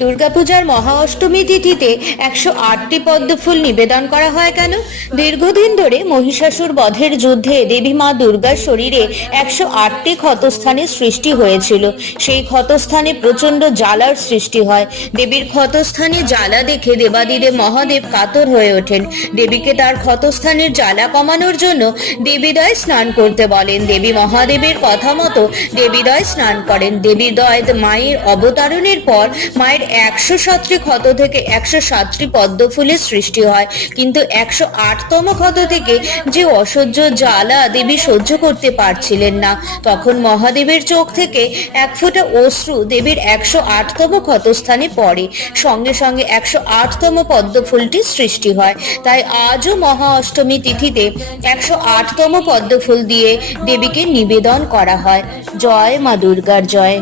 দুর্গাপূজার মহা অষ্টমী তিথিতে 108টি পদ্মফুল নিবেদন করা হয় কেন? দীর্ঘদিন ধরে মহিষাসুর বধের যুদ্ধে দেবী মা দুর্গার শরীরে 108টি ক্ষতস্থানের সৃষ্টি হয়েছিল। সেই ক্ষতস্থানে প্রচন্ড জ্বালার সৃষ্টি হয়। দেবীর ক্ষতস্থানে জ্বালা দেখে দেবাদিদেব মহাদেব কাতর হয়ে ওঠেন। দেবীকে তার ক্ষতস্থানের জ্বালা কমানোর জন্য দেবীদয় স্নান করতে বলেন। দেবী মহাদেবের কথা মতো দেবীদয় স্নান করেন। দেবীদয় মায়ের অবতারণের পর মায়ের 107টি ক্ষত থেকে 107টি পদ্মফুলের সৃষ্টি হয়। কিন্তু 108তম ক্ষত থেকে যে অসহ্য জ্বালা দেবী সহ্য করতে পারছিলেন না, তখন মহাদেবের চোখ থেকে এক ফোঁটা অশ্রু দেবীর 108তম ক্ষতস্থানে পড়ে। সঙ্গে সঙ্গে 108তম পদ্মফুলটি সৃষ্টি হয়। তাই আজও মহা অষ্টমী তিথিতে 108তম পদ্মফুল দিয়ে দেবীকে নিবেদন করা হয়। জয় মা দুর্গার জয়।